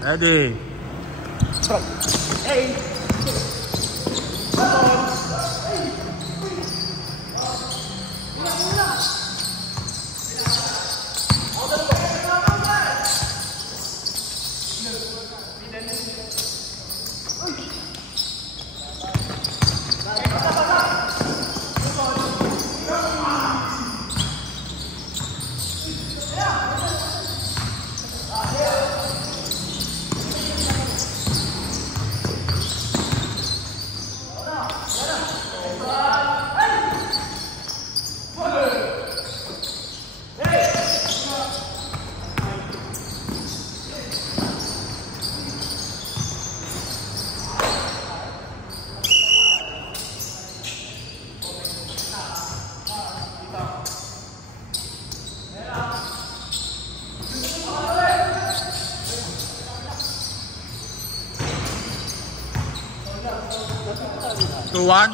Ready. Hey.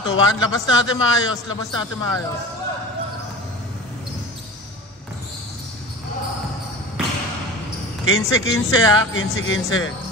Tuwan. Labas natin maayos. 15-15 ha. 15-15.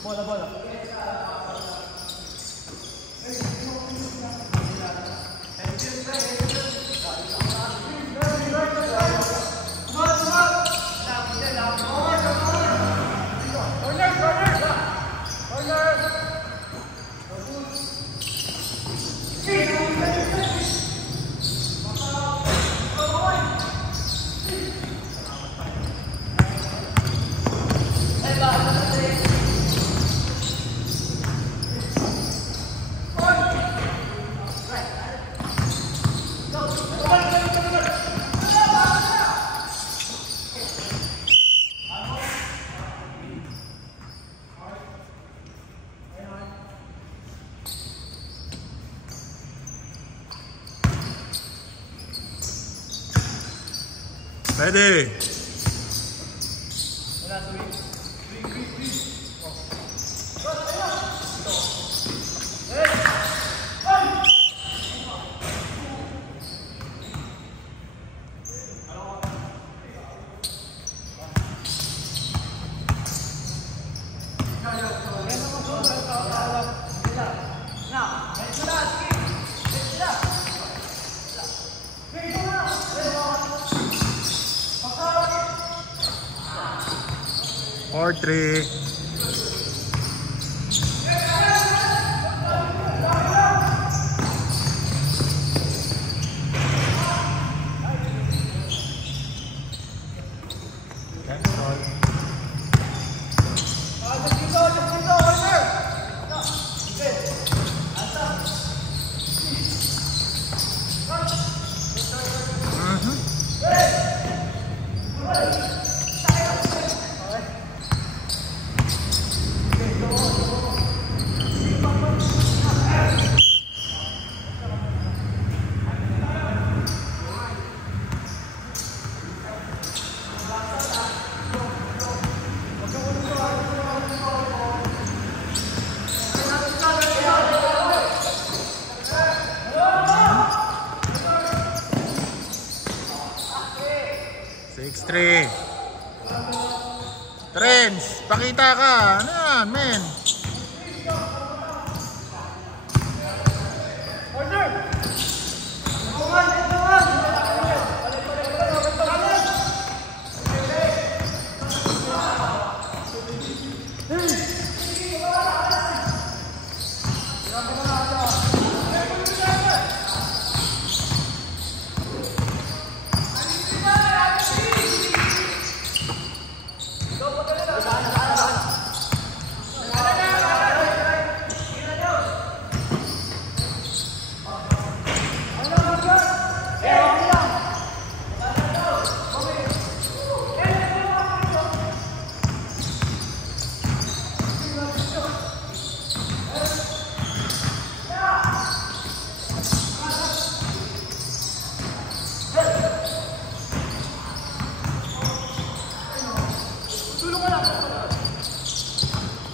Bola. Ready. Or 3. Trends, pakita ka. Ano yan, men? Order!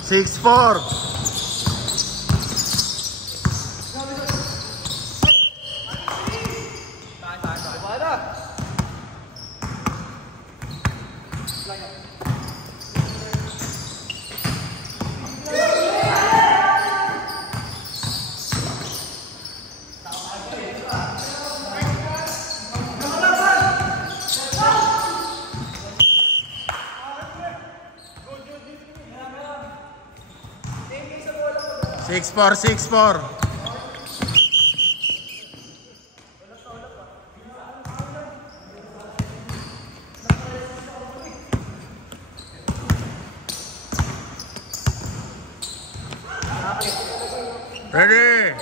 6-4. Six four. Ready.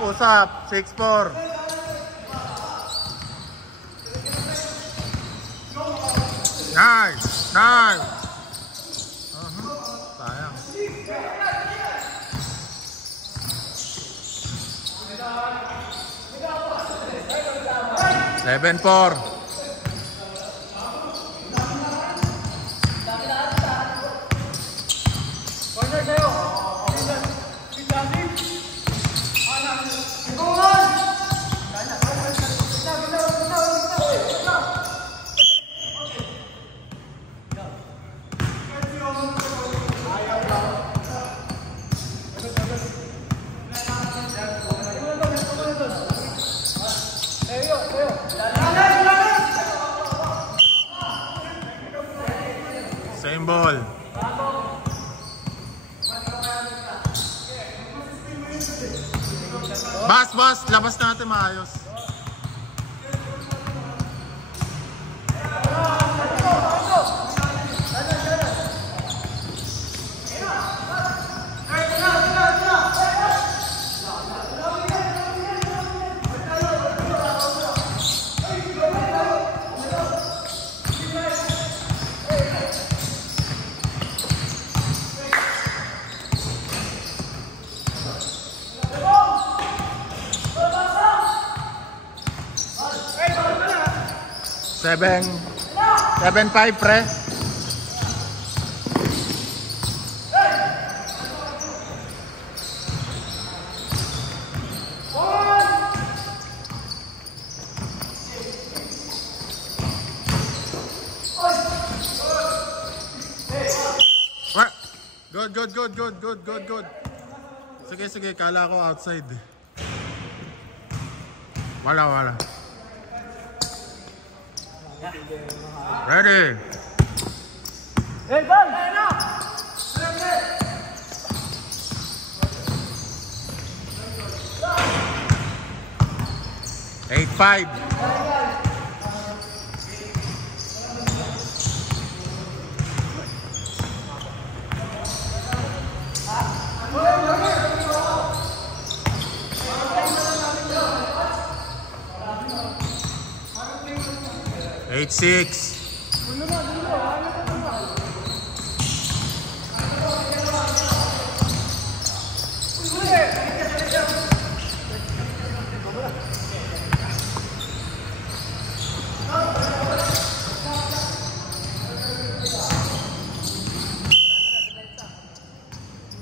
Usap. 6-4. Nice. Sayang. 7-4. Same ball. Bas, labas natin maayos. Seven five, pre. Good. Sige, kala ko outside. Wala. Ready. Hey, ball! 8-5. Eight six.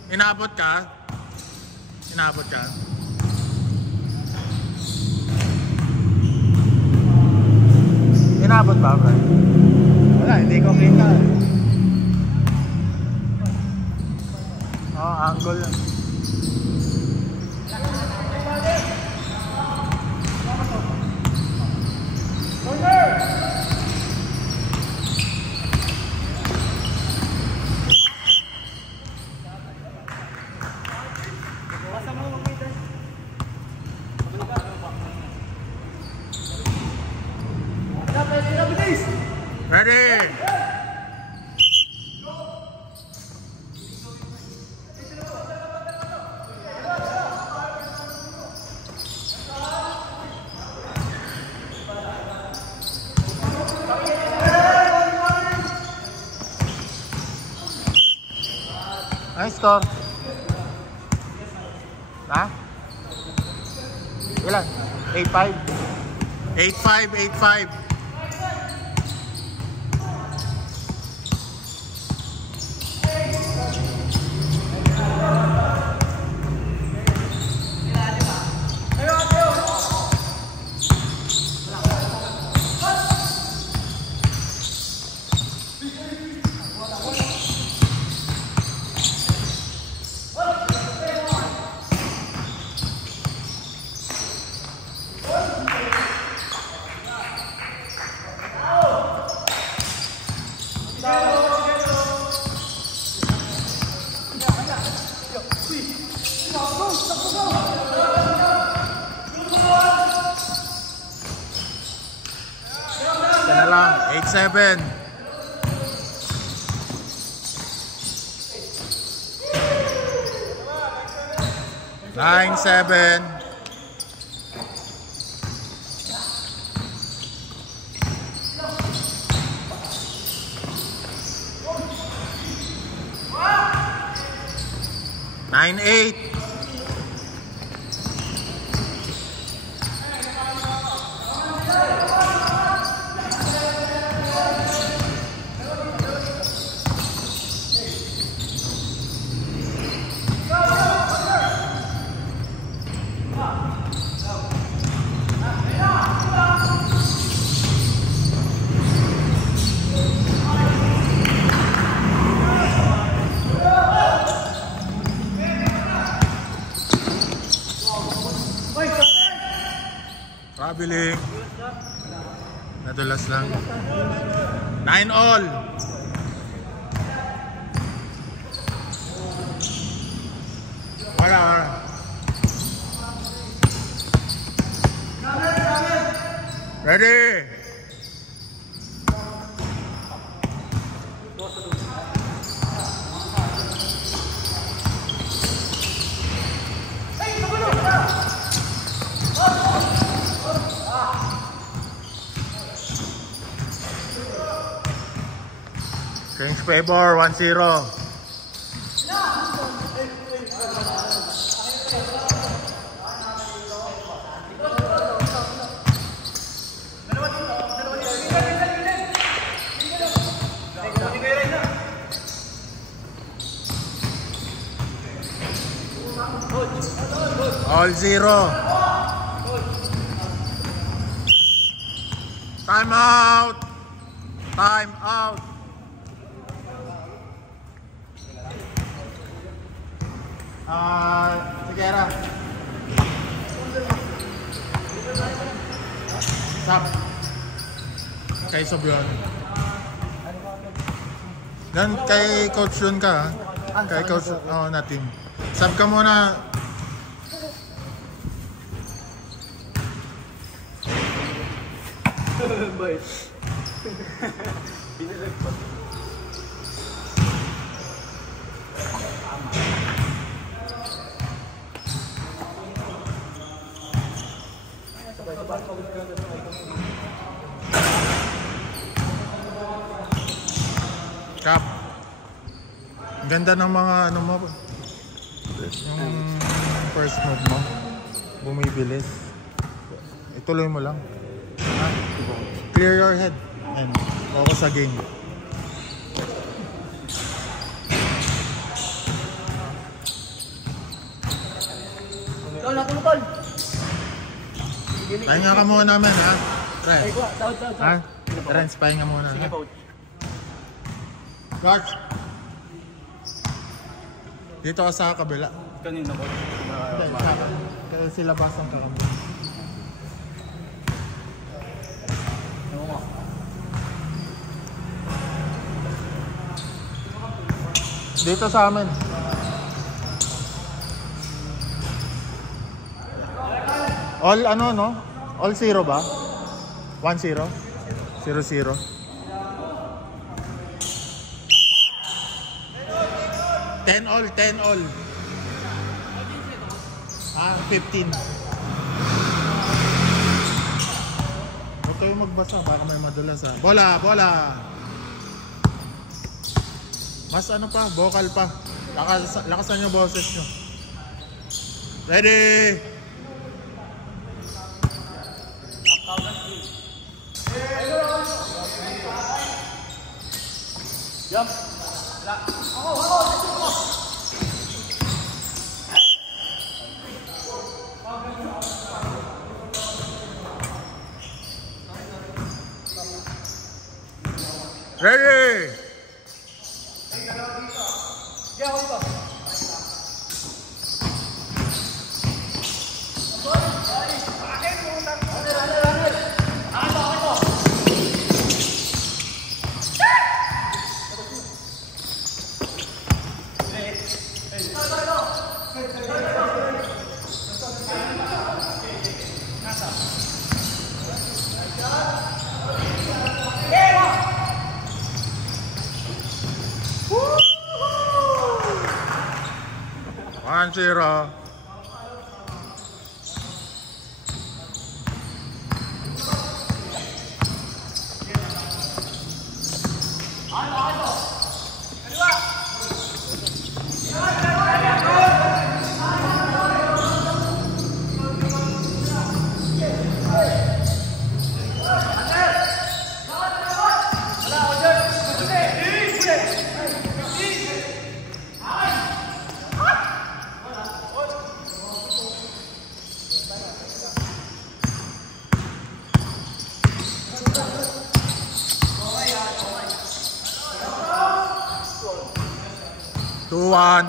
Inabot ka? Inabot ba, bro? Wala, hindi ko kita. Angle yan. Ready. Nice score. Ha? Ilan? 8-5? 8-5, 8-5. Ito na lang, 8-7. Nine, 7. Nine, 8. Traveling. Nadulas lang. 9 all. Wala. Ready. Change favor, 1-0. All 0. Time out. Time out. Sigera. Stop. Kay Sobyon. Gan kay Coach Yun ka. Kay Coach na team. Sub ka muna. Boy. Binilag pa. Kap. Ganda ng mga ano mo. Yung first move mo. Bumibilis. Ituloy mo lang. Clear your head and focus sa game. Tol, nakulukol. Pahinga ka muna namin, ha? Ren. Ay, daw. Ha? Ren, pahinga muna. Sige, Ha? coach. Coach! Dito ka sa kabila. Kanina, coach. Kaya sila basang ka kami. Dito sa amin. All ano no? All 0 ba? 1-0? 0-0? Ten all. 15. Huwag kayo magbasa, baka may madulas ha. Bola! Mas ano pa, vocal pa. Lakasan yung boses nyo. Ready! Jump! Ready! One zero. Two one.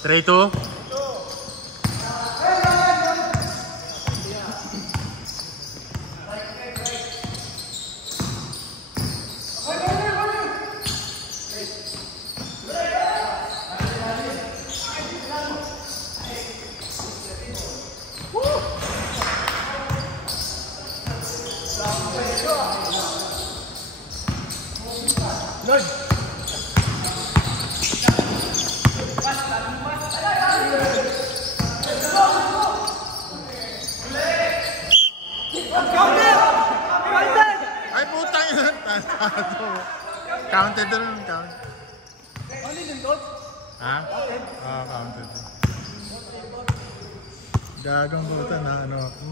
Three two. Ay putang yun. Counted doon. Count. Ha? Ah, counted. Gagang puta na ano ako.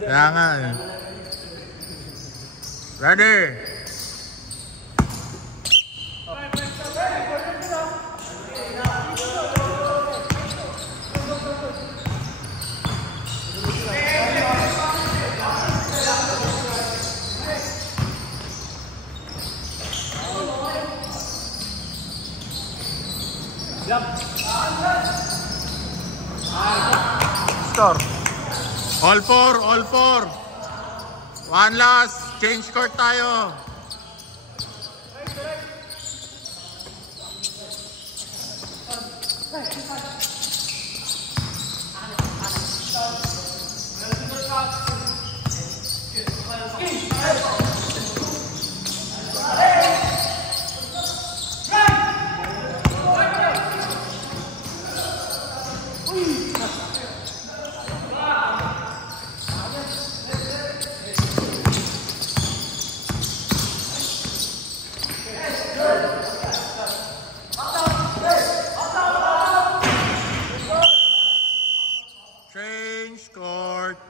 Kaya nga eh. Ready? Score. All four. One last. Change court tayo. Change court.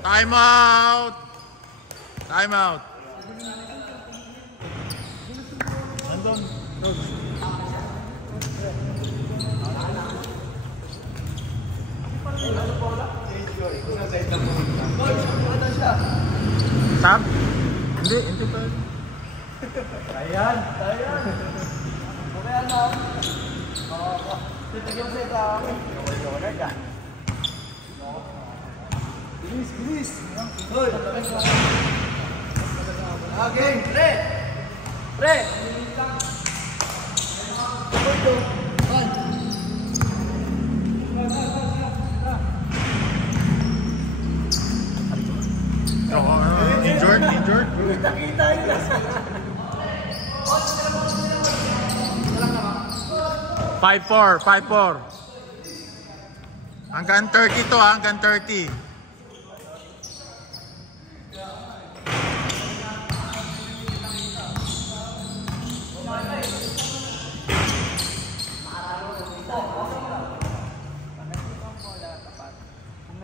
Time out. Time out. Andon. Tab? Hindi pa. Ayan. Okay na. Titigyan mo ito. Bilis. Hoy. Okay. Pre. Injured? Injured? Kita-kita yung last match. 5-4, 5-4. Hanggang 30 to, hanggang 30.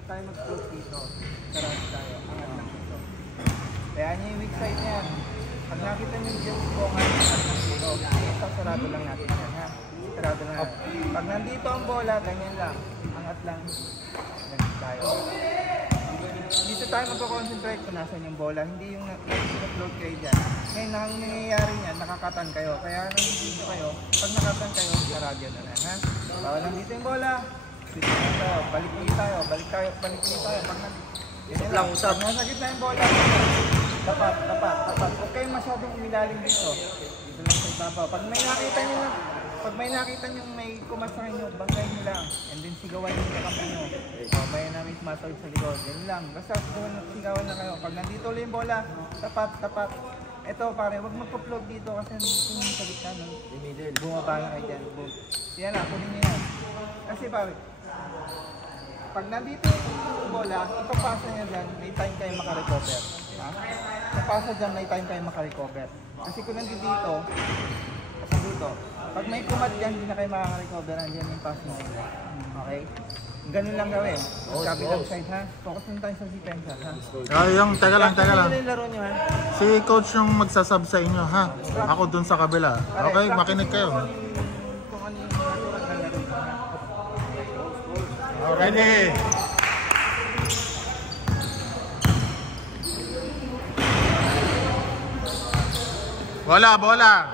Tayo mag-float dito. Sarado tayo. Angat lang dito. Kaya niya yung weak side niyan. Pag nakita niyo yung bunga, angat lang dito. Ito, sarado lang natin yan, ha? Sarado lang natin. Pag nandito ang bola, ganyan lang. Angat lang. Ganyan tayo. Dito tayo magko-concentrate kung nasan yung bola. Hindi yung nag-float kayo dyan. Ngayon, ang nangyayari niyan, nakakatan kayo. Kaya nandito kayo, pag nakatan kayo, sarado na lang, ha? Bawal lang dito yung bola. Dito tayo, balik tayo. Pag lang usap. Nasa gitna yung bola. Tapat. Huwag kayong masyadong umilalim dito. Dito lang sa ibabaw. Pag may nakita nyo may kumasa nyo, bangay nyo lang. And then sigawan nyo yung kamay nyo. May namin sumasawid sa likod. Yan lang. Basta sigawan na kayo. Pag nandito ulit yung bola, tapat. Ito pare, huwag magpa-float dito kasi nandito yung sa gitna. Bumaba na kayo dyan. Yan lang, kunin nyo yan. Kasi pare, pag nandito yung bola, ipapasa niya dyan, may time kayo makarecover. Ipapasa dyan, may time kayo makarecover. Kasi kung nandito dito, pag may kumat dyan, hindi na kayo makakarecover. Nandiyan yung pass mo. Okay? Ganun lang gawin. Sabi lang side, ha? Focus lang tayo sa defense, ha? Teka lang. Ano yung laro nyo, ha? Si coach yung magsasab sa inyo, ha? Ako dun sa kabila. Okay, makinig kayo. Kung ano yung laro nyo, ha? Ready? Bola.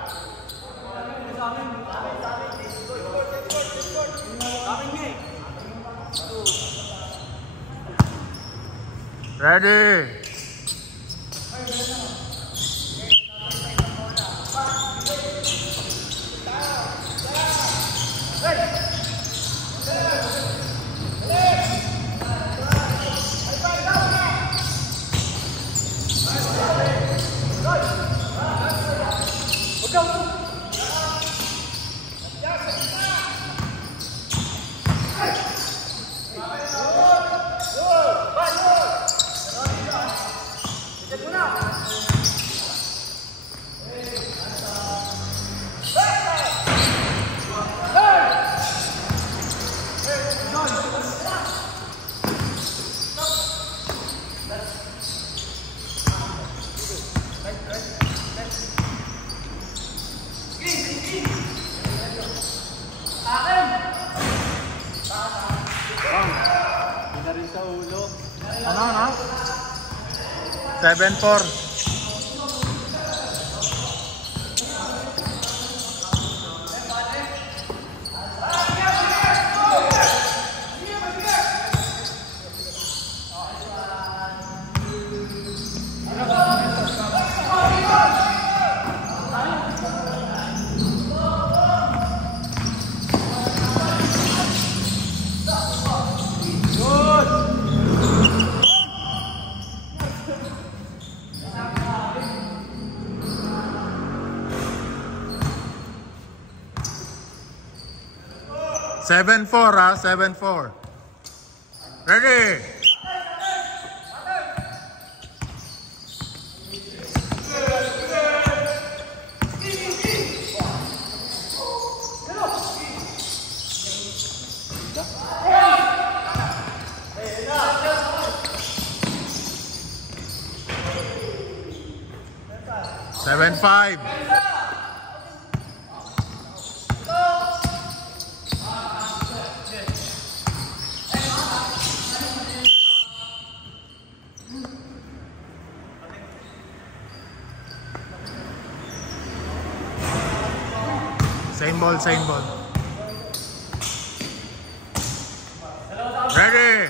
Ready? Ano? 7-4. Seven four, 7-4. Ready? Seven five. Same ball. Ready?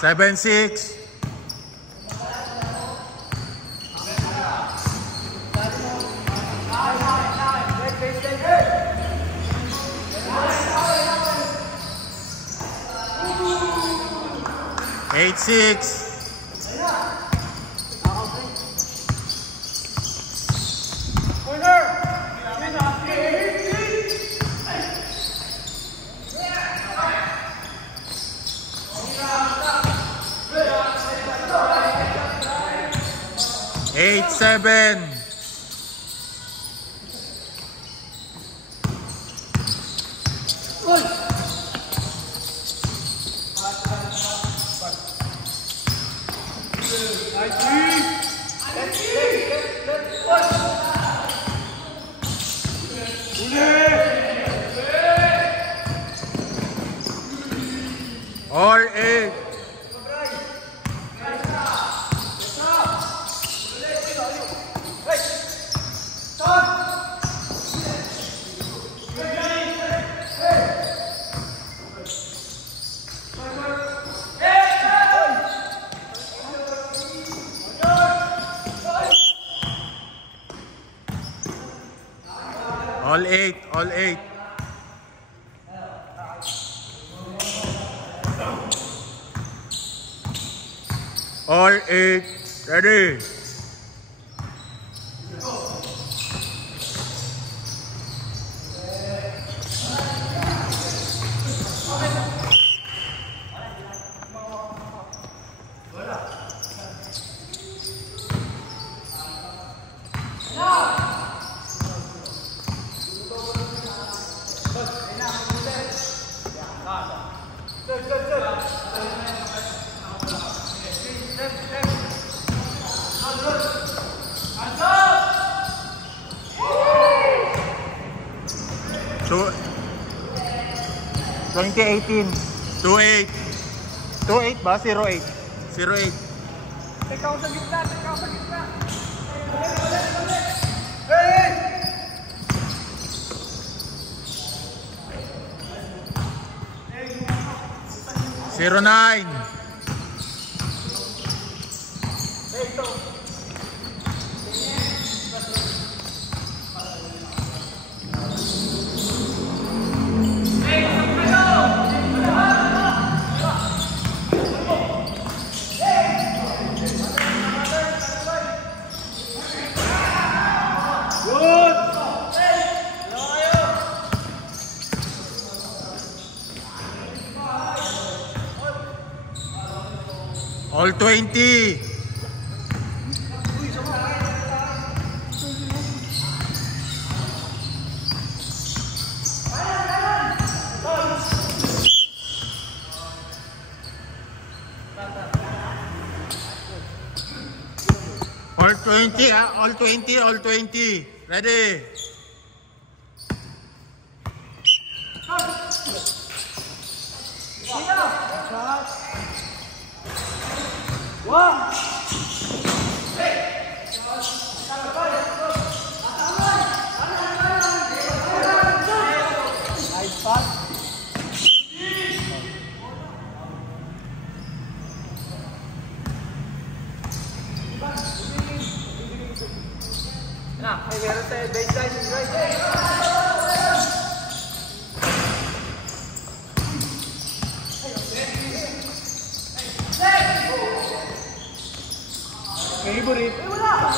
7-6. Eight, 6. Eight, 7. All 8. All 8, all 8. All 8, ready. So 2018 28 28 ba? 08 08 Teka sa gitna, teka sa gitna. 09 all 20 all 20 all 20 all 20 ready. Wow! Nice pass. Na, meron tayo baseline right. Favorite. Eh, wala!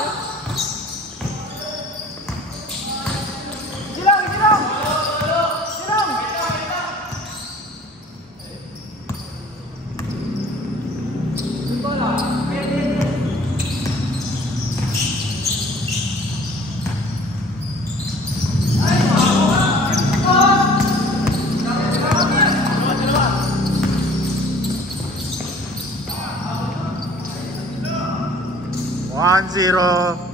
Silang! Silang! Silang! Bola! One, 0.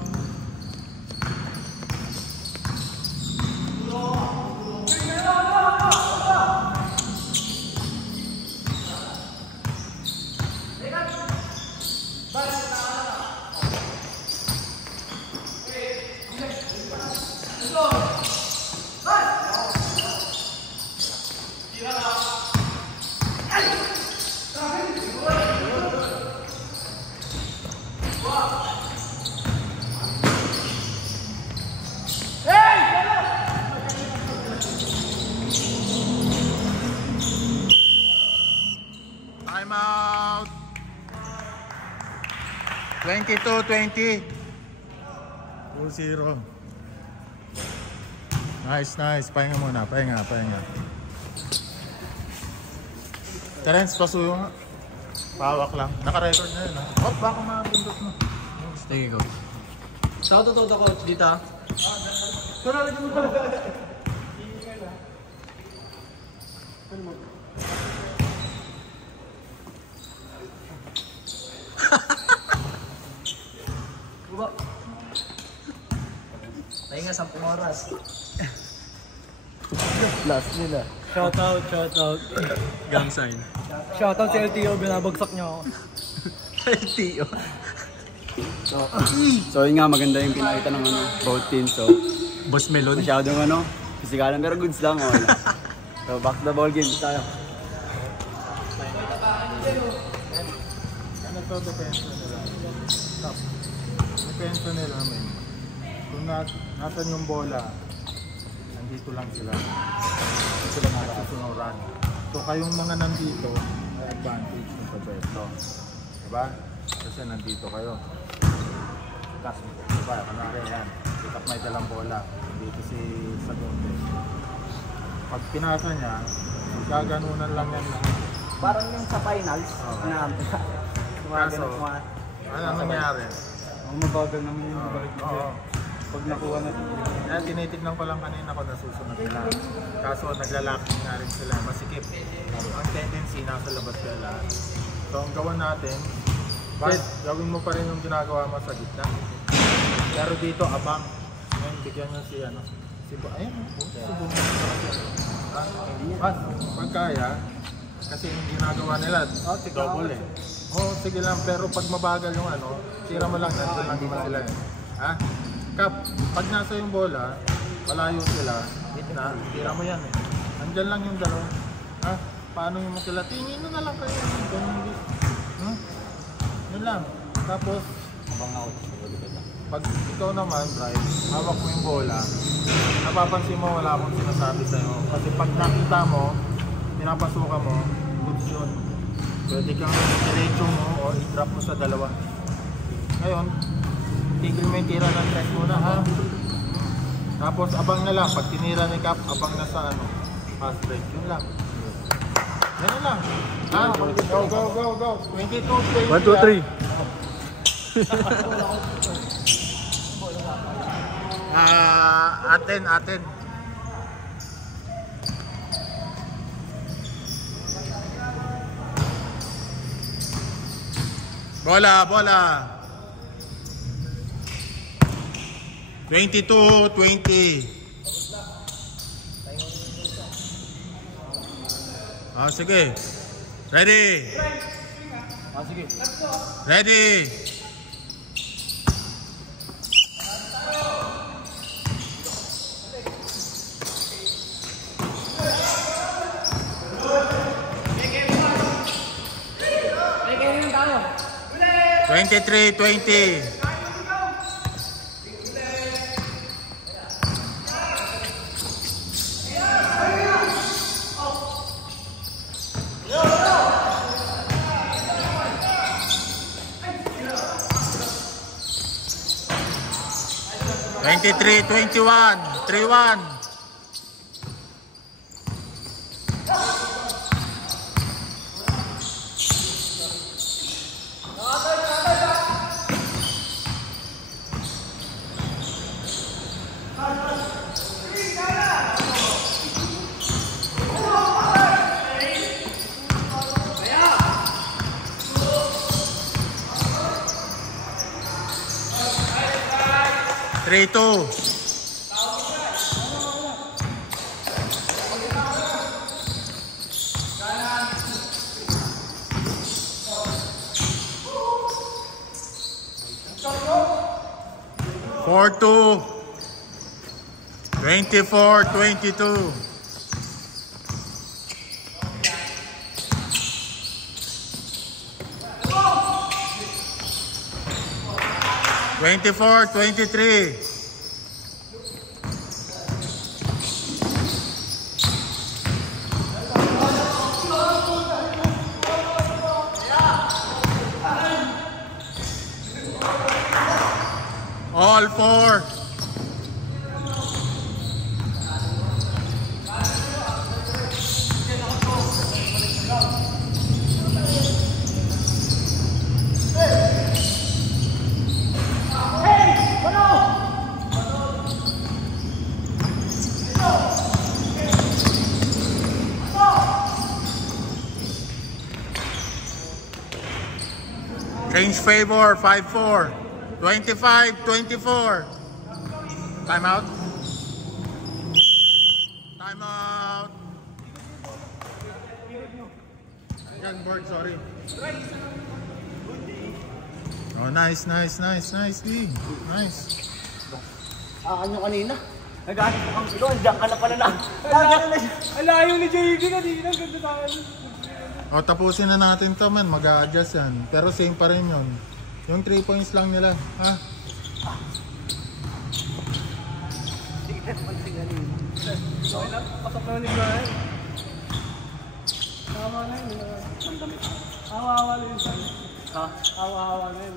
22-20. 2-0. Nice. Pahinga muna. Pahinga. Terence, pasuyo nga. Pawak lang. Naka-record na yun, ha? Oh, baka makapindot mo. Sige, go. Shout out to coach dito, ha? Pero lagyan mo pala. Pahinga 10 oras. Last nila. Shout out. Gang sign. Shoutout si LTO, binabagsak niyo ako. LTO. So yun nga, maganda yung pinakita ng both teams. So Boss Melon. masyadong pisikalan pero goods lang. Wala. So back to the ball game tayo. Ano to, depensa nila. Stop. Depensa nila, men. Kung nasan yung bola, nandito lang sila. Dito lang nasusunuran. So kayong mga nandito, may advantage yung pagbesto. Diba? Kasi nandito kayo. Kas mo. Diba? Kanari yan. Sikap may dalang bola. Dito si Sagunde. Pag pinasa niya, gaganunan lang yan. Parang yung sa finals. Kaso, ano nangyari? Ang mabagal naman yung balik mo. Oo. Pag nakuha na. Kaya tinitignan ko lang kanina kung nasusunod nila. Kaso naglalaki nga rin sila, masikip. Ang tendency nasa labas sila. So ang gawan natin, gawin mo pa rin yung ginagawa mo sa gitna. Pero dito abang. Ngayon bigyan nyo si ayun si pag kaya, kasi yung ginagawa nila, double eh. Sige lang, pero pag mabagal yung tira mo lang, nandun lang naman sila eh. Ha? Kap, pag nasa yung bola, malayo sila, gitna, tira mo yan eh. Andyan lang yung dalawa. Ha? Paano yung sila? Tingin na lang kayo. Yun lang. Tapos, pag ikaw naman, Bryce, hawak mo yung bola, napapansin mo wala akong sinasabi sa'yo. Kasi pag nakita mo, pinapasukan mo, goods yun. Pwede kang diretso mo o i-drop mo sa dalawa. Ngayon, tigil mo yung tira ng tres muna, ha? Tapos abang na lang, pag tinira ni Cap, abang na sa pass break. Yun lang. Yan lang. Ha? Go. 22, 1, 2, 3. Aten. Bola. 22-20. Sige. Ready. Sige. Ready. Tayo. 23-20. 23-21. 3-1. Three, two. Four, two. 24-22. Twenty-four, 23. All four. Change favor, 5-4. 25-24. Time out. Time out. Yan, board, sorry. Oh, nice, D. Nice. Nyo kanina. Nag-aasip ko kang doon. Diyan ka na pala na. Alayo ni JV kanina. Ganda sa akin. O, tapusin na natin to, man. Mag-a-adjust yan. Pero same pa rin yun. Yung 3 points lang nila. Ha? Pasok na ulit ba eh? Tama na yun. Awa-awa na yun. Ha? Awa-awa na yun.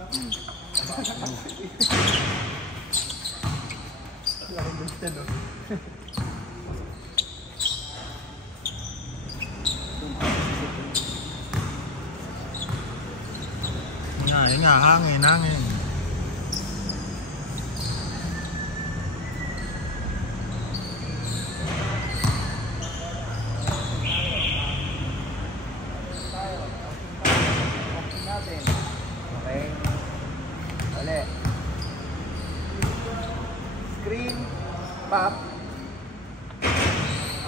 Laki gusto no? Hinga, hangin. Okay. Ulit. Screen, pop.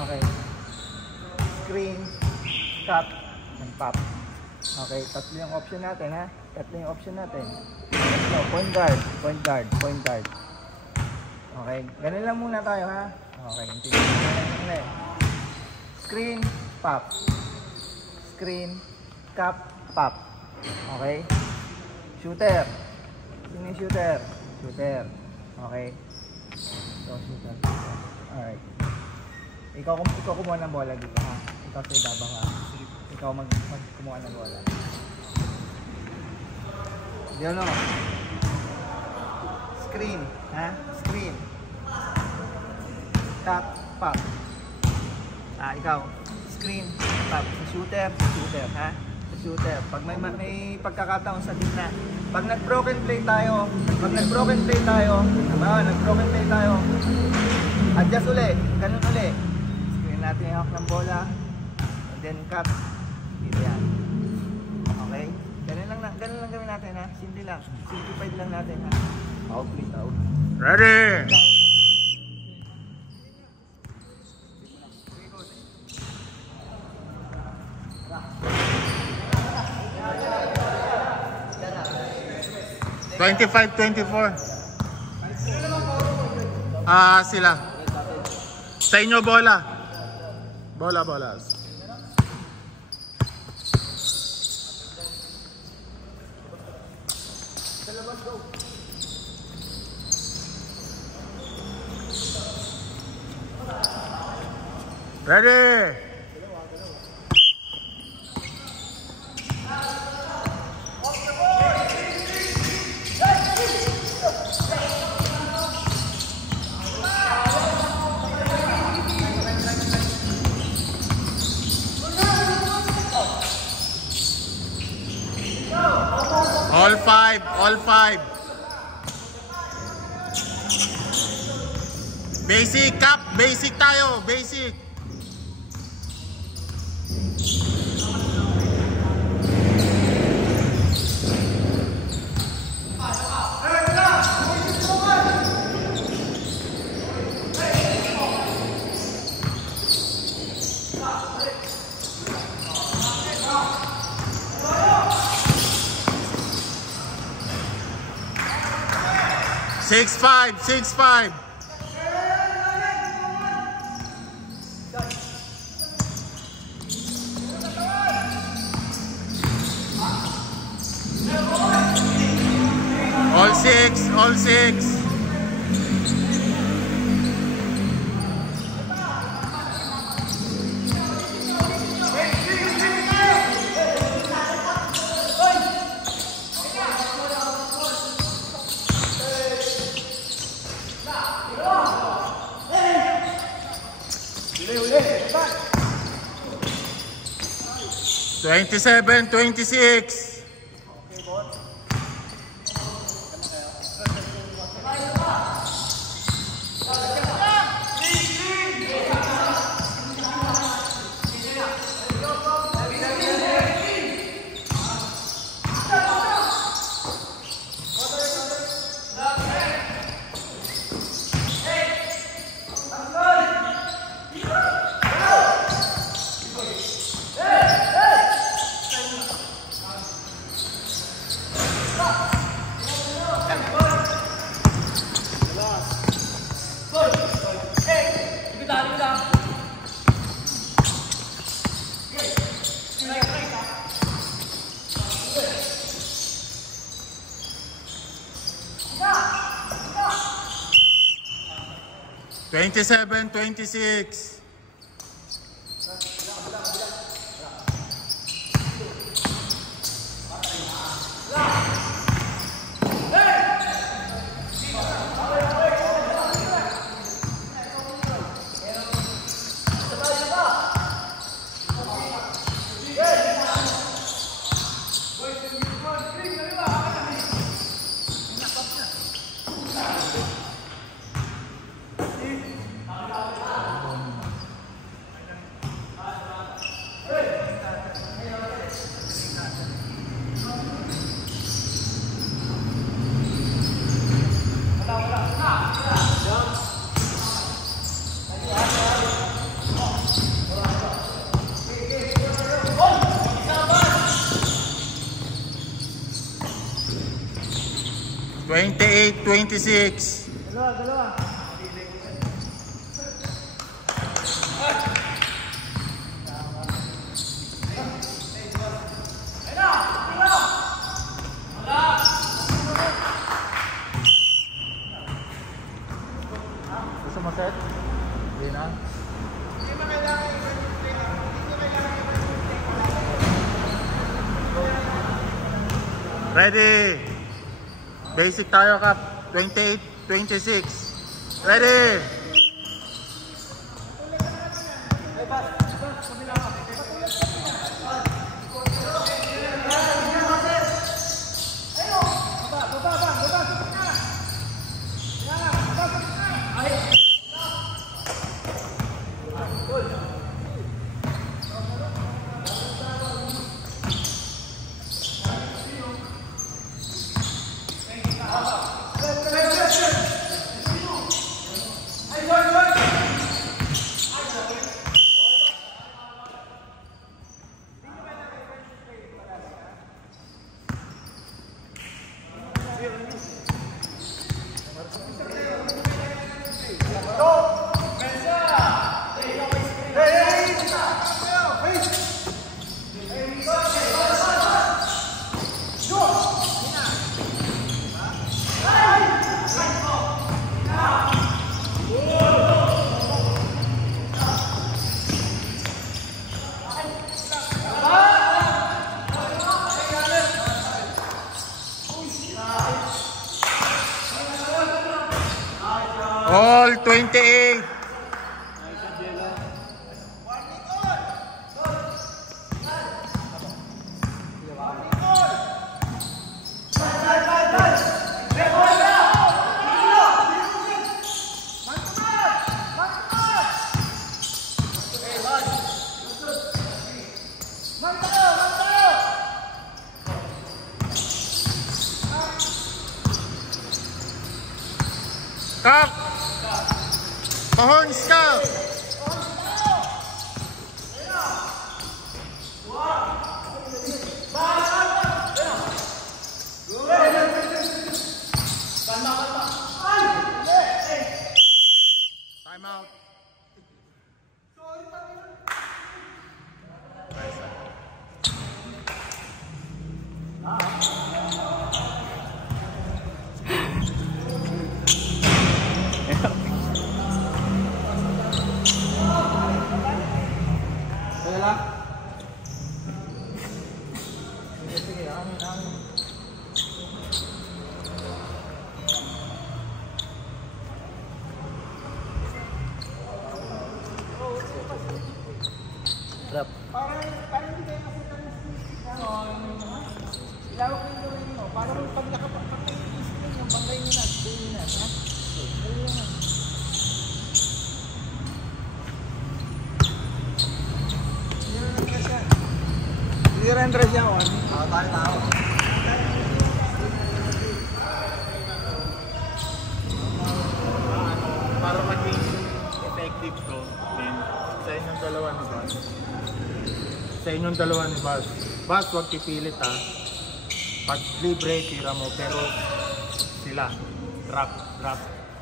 Okay. Screen, cut, and pop. Okay, tatlo yung option natin ha. So, point guard. Okay, ganun lang muna tayo ha. Okay, intindihan. Screen, pop. Screen, cap, pop. Okay. Shooter. Sino yung shooter? Okay. So, shooter. Alright. Ikaw kumuha ng bola dito ha. Ikaw sa ibaba ha. Ikaw kumuha ng bola. Diyan o. Screen. Ha? Screen. Tap. Pop. Ikaw. Screen. Pop. Shooter. Ha? Shooter. Pag may pagkakataon sa gitna. Pag nag-broken play tayo, adjust uli. Ganun uli. Screen natin yung hawak ng bola. And then cut. Dito yan. Okay? Ganun lang gawin natin ha. Simple lang. Simplified lang natin ha. Out please, out. Ready! (25-24) sila. Sa inyo bola. Bola. Ready? All five. Basic, cap. Basic tayo. Basic. Six five. All six. 27-26. Twenty-seven, 26. Twenty-eight, 26. Dalawa. Gusto mo set? Hindi na. Ready? Basic tayo, Kap. 28, 26. Ready? All 28. Kap! Pahorns ka! Time out. Hindi rin dress yan, Juan. Tao. Para maging effective to, then sa inyong dalawa ni Bas. Sa inyong dalawa ni Bas. Bas, huwag pipilit ha. Pag libre, tira mo. Pero sila, drop.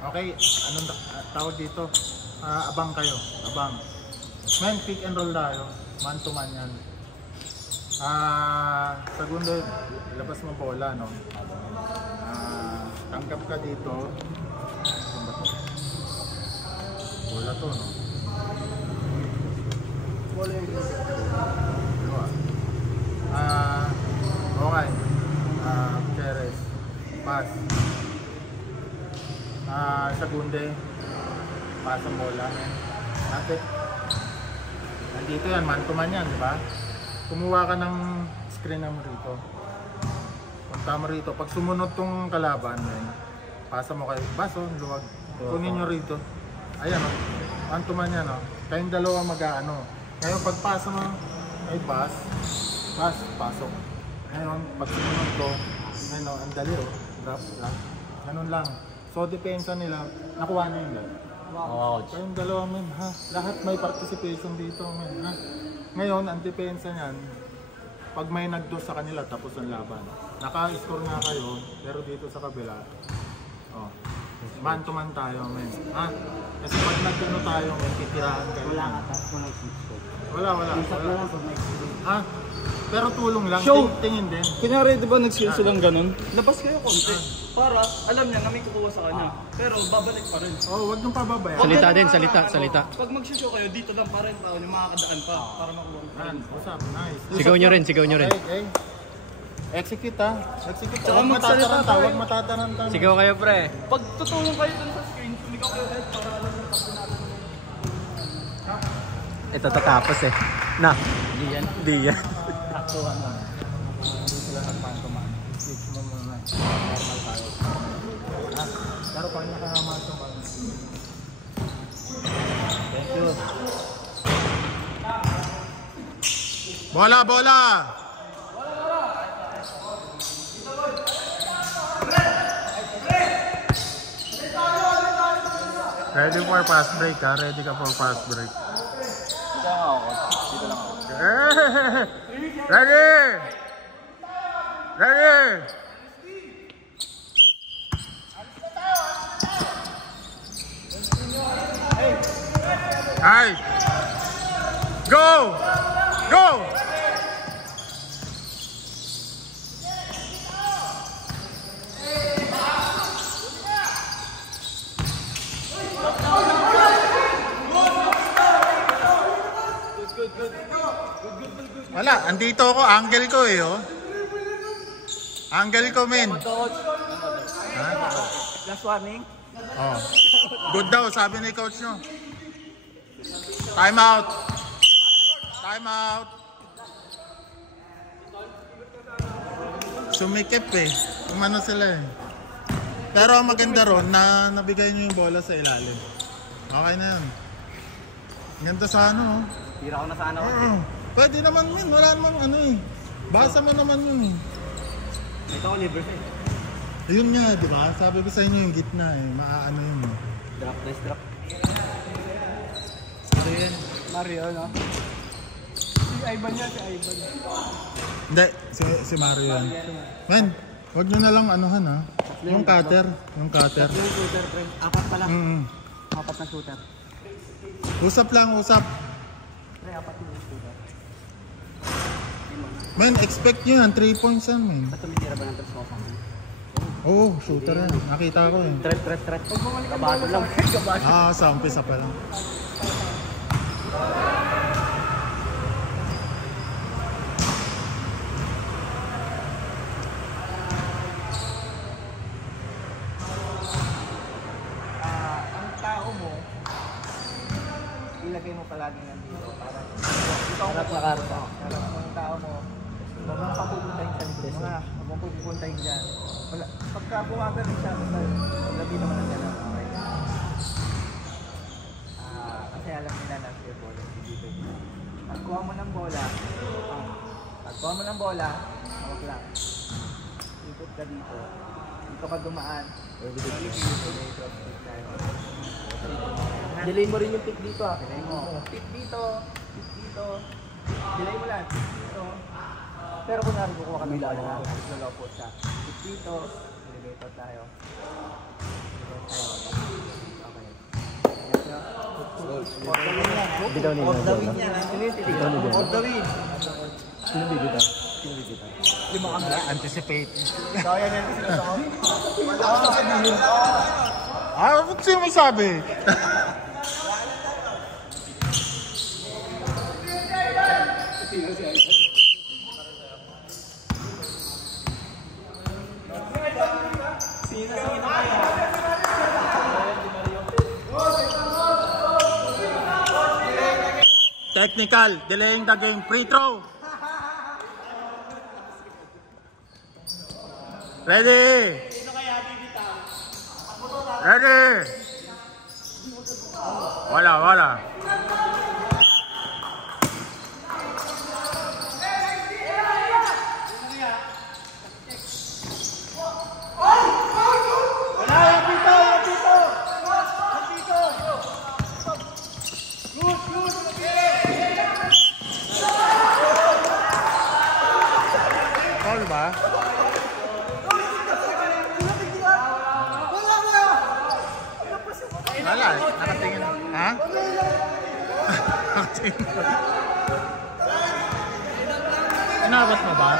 Okay, anong tawag dito? Abang kayo, abang. Men, pick and roll tayo. Man to man yan. Segundo, labas mo bola, no? Tangkap ka dito. Ano ba to? Bola to, no? Bola yung Okay. Cheres. Pass. Segunde. Pass ang bola. Natin. Nandito yan, man to man yan, di ba? Kumuha ka ng screen mo rito. Punta mo rito. Pag sumunod tong kalaban, pasa mo kayo. Baso, luwag. Kunin nyo rito. Ayan, oh. Man to man yan, oh. Kayong dalawa mag-ano. Ngayon, pag pasa mo, ay pass. Pasok. Ngayon, pag sumunod ko, ngayon, oh, ang dali, oh. Drop. Ganun lang. So, depensa nila, nakuha na yun. Wow. Kayong dalawa, men, ha? Lahat may participation dito, men, ha? Ngayon, ang depensa niyan, pag may nag-dos sa kanila, tapos ang laban. Naka-score nga kayo, pero dito sa kabila, oh, man to man tayo, men. Ha? Kasi pag nag-ano tayo, men, titirahan kayo. Wala nga tapos mo Wala. Isap na lang pag may experience. Ha? Pero tulong lang, Show! tingin din. Kunyari, di ba nag-skill silang ganun? Labas kayo konti. Para alam niya na may kukuha sa kanya. Pero babalik pa rin. Oh, wag niyong pababayan. Salita din, salita. Pag mag-show kayo, dito lang pa rin tao yung makakadaan pa para makuha. Yan, usap, nice. Sigaw nyo rin. Okay. Execute ha. Execute. Tsaka Huwag magsalita matataranta, tayo. huwag matataranta. Sigaw kayo, pre. Pag tutulong kayo dun sa screen, sumigaw kayo guys para alam niyo pag natin. Ito tatapos eh. Na. Di yan. Taktuhan mo. Hindi sila nagpantuman. Switch mo muna. Normal tayo. Ha? Pero pag nakamantuman. Thank you. Bola! Ready for fast break ha? Ready ka for fast break. Dito lang ako. Ready! Hey! Go! Wala, andito ako, angle ko eh, oh. Angle ko, men. Ha? Last warning. Oh. Good daw, sabi ni coach nyo. Time out. Sumikip eh. Umano sila eh. Pero ang maganda ron na nabigay nyo yung bola sa ilalim. Okay na yun. Ganda sa ano, oh. Tira ko na sana ako. Pwede naman, men. Wala namang ano eh. Basa mo naman yun eh. Ito ako libre eh. Ayun nga, di ba? Sabi ko sa inyo yung gitna eh. Maaano yun eh. Drop. Ito yan. Mario, no? Si Ivan yan, Hindi, si Mario yan. Men, wag nyo na lang anuhan ha. Yung cutter. Yung shooter, friend. Apat pala. Apat na shooter. Usap lang, usap. Pre, apat na shooter. Men, expect nyo yan. 3 points yan, men. Ba't tumitira ba ng tres mo sa akin? Oo, shooter yan. Nakita ko eh. Threat. Kabato lang. Sa umpisa pa lang. ang tao mo, ilagay mo palagi nandito para ikaw Harap na karpa. harap mo yung tao mo, huwag mong papupuntahin sa likod. Huwag mong pupuntahin dyan. Wala. Pagka bumagaling siya, paglabi naman ang gano'n. Okay. Kasi alam nila na yung bola. Pagkuha mo ng bola, hawak lang. Ikot ka dito. Dito ka dumaan. Delay mo rin yung pick dito ah. Delay mo. Pick dito. Delay mo lang. Dito. Pero kung narin kukuha ka ng bola, nagloloko siya. Pick dito. Elevator tayo. Okay. Bitaw nila. Off the win yan. Off the win. Sino bibitaw? Lima kami. Anticipate. Kaya yan sila sa akin. Ba't sino may sabi? Technical, delaying the game, free throw. Ready? Ready? Wala. Foul ba? Wala, nakatingin. Ha? Nakatingin. Inabot mo ba?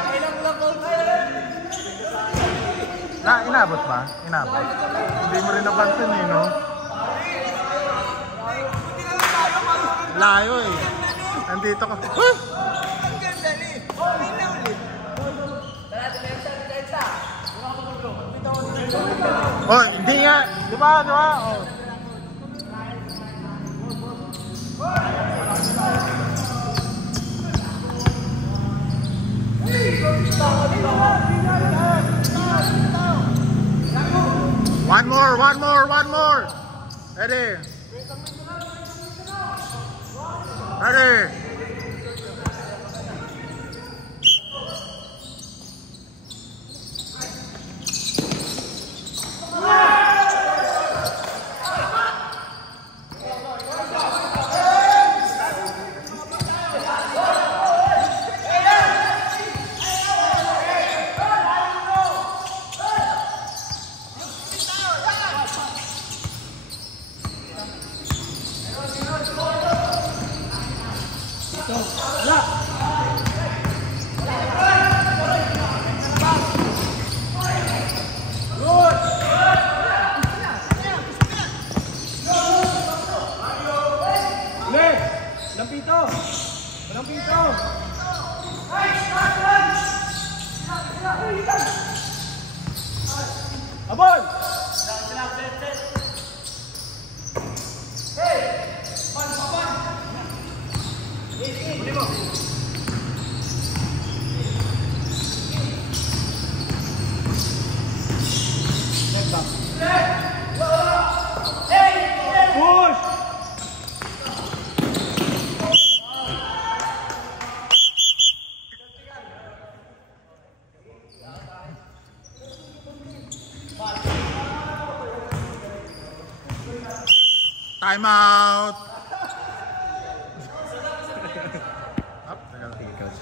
Inabot ba? Inabot. Hindi mo rin napansin eh, no? Layo eh. Nandito ka. Huh? Oh, hindi nga. Di ba? Oh. One more. Ready. Walang pito! Abol! Time out!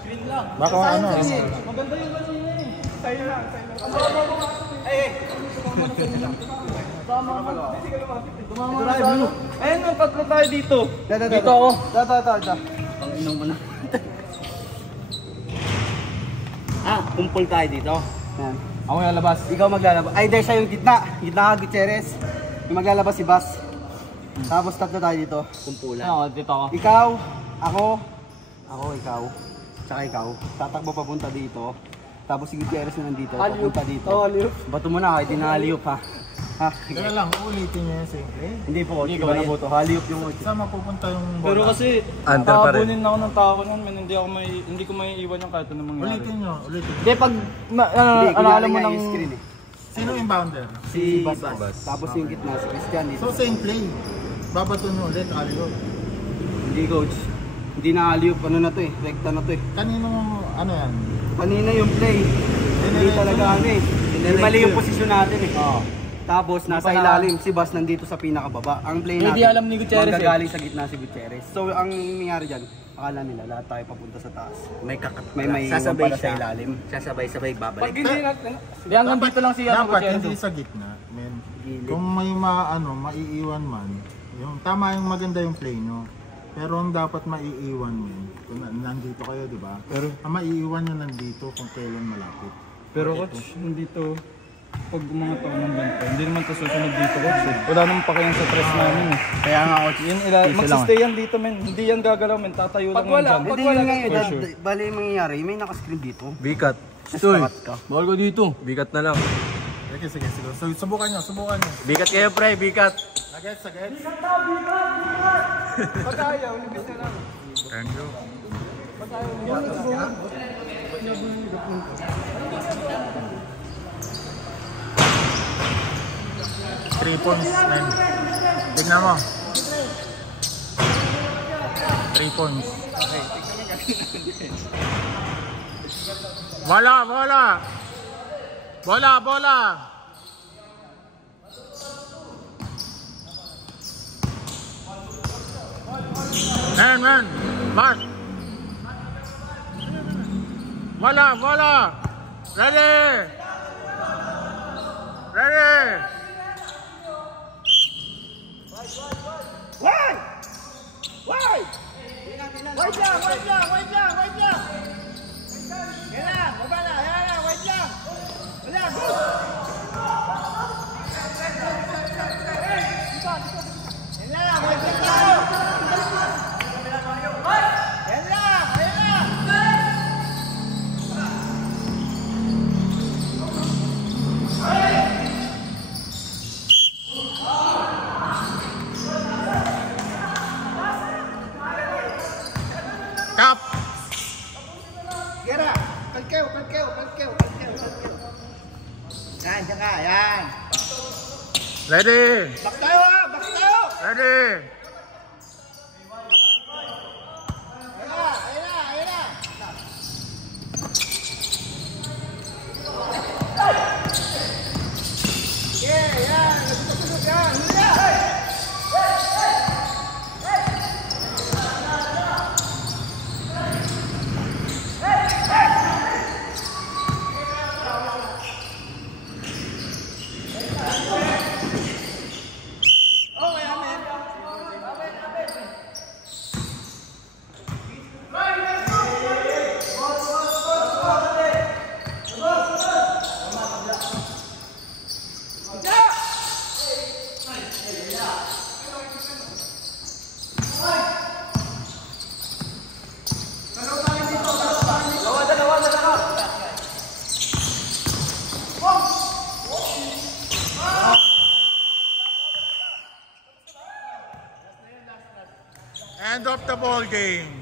Green lang. Baka ano? Maganda yung kanina eh. Sa'yo lang. Tama ka. Tumama na tayo. Ayun, tatlo tayo dito. Dito ako. Ito. Ang inong mo na. Kumpul tayo dito. Yan. Ako lalabas. Ikaw maglalabas. Ay, dahil siya yung gitna. Gitna ka, Gutierrez. Yung maglalabas si Bas. Tapos tatlo tayo dito. Kumpulan. Ako, dito ako. Ikaw, ikaw. Tsaka ikaw. Tatakbo papunta dito. Tapos si Gutierrez na nandito. Papunta dito. Aliyup. Bato mo na kahit di na aliyup ha. Ha? Teka lang, ulitin niya yung simple. Hindi po, iba na po to. Haliyup yung coach. Saan mapupunta yung bola? Pero kasi, Under pa rin. kakabunin ako ng tao ko nun, man, hindi ko may iwan yung kahit anong mangyari. Ulitin nyo. Hindi, pag, Hindi, alam mo nga ng, yung screen eh. Sino yung bounder? Si Bas. Tapos yung gitna, si Christian dito. So same play. Babato nyo ulit, alley-oop. Hindi coach. Hindi na alley-oop, ano na to eh. Rekta na to eh. Kanino, ano yan? Kanina yung play. Hindi talaga ano eh. Mali yung posisyon natin eh. Tapos nasa ilalim, si Bas nandito sa pinakababa. Ang play natin, Hindi alam ni Gutierrez manggagaling sa gitna si Gutierrez. So ang nangyari dyan, akala nila lahat tayo papunta sa taas. May Sasabay pala sa siya. ilalim. Sasabay-sabay Pag babalik. hindi natin, hanggang dito lang siya. Dapat hindi sa gitna, men. Kung may maiiwan man, yung tama yung maganda yung play nyo. Pero ang dapat maiiwan men, kung nandito kayo, di ba? Pero Ang maiiwan nyo nandito kung kailan malapit. coach, hindi to pag mga tao ng ganito, hindi naman to susunod dito coach. Wala namang pakiyan sa press namin eh. Kaya nga coach, Yun, magsistay yan dito men. Hindi yan gagalaw men. Tatayo lang yan dyan. hindi yun nga eh. Bali yung mangyayari, may nakascreen dito. Bigat. Stoy, Bawal ko dito. Bigat na lang. Sige. So, subukan nyo. Bigat kayo pre, bigat. Agets. Pag ayaw, libis na lang. Thank you. 3 points, man. Tignan mo. 3 points. Bola! Man! Mark! Bola! Ready! Wait lang! Yan lang, baba na, wait lang! Wala, go! Yan lang, wait lang tayo! Yan lang! Cap! Gera! Kalkew! Yan, dyan ka, yan! Ready! Back tayo! Ready! Ayun na! Yeah, yan! Nagtutunog yan! Hula! End of the ball game.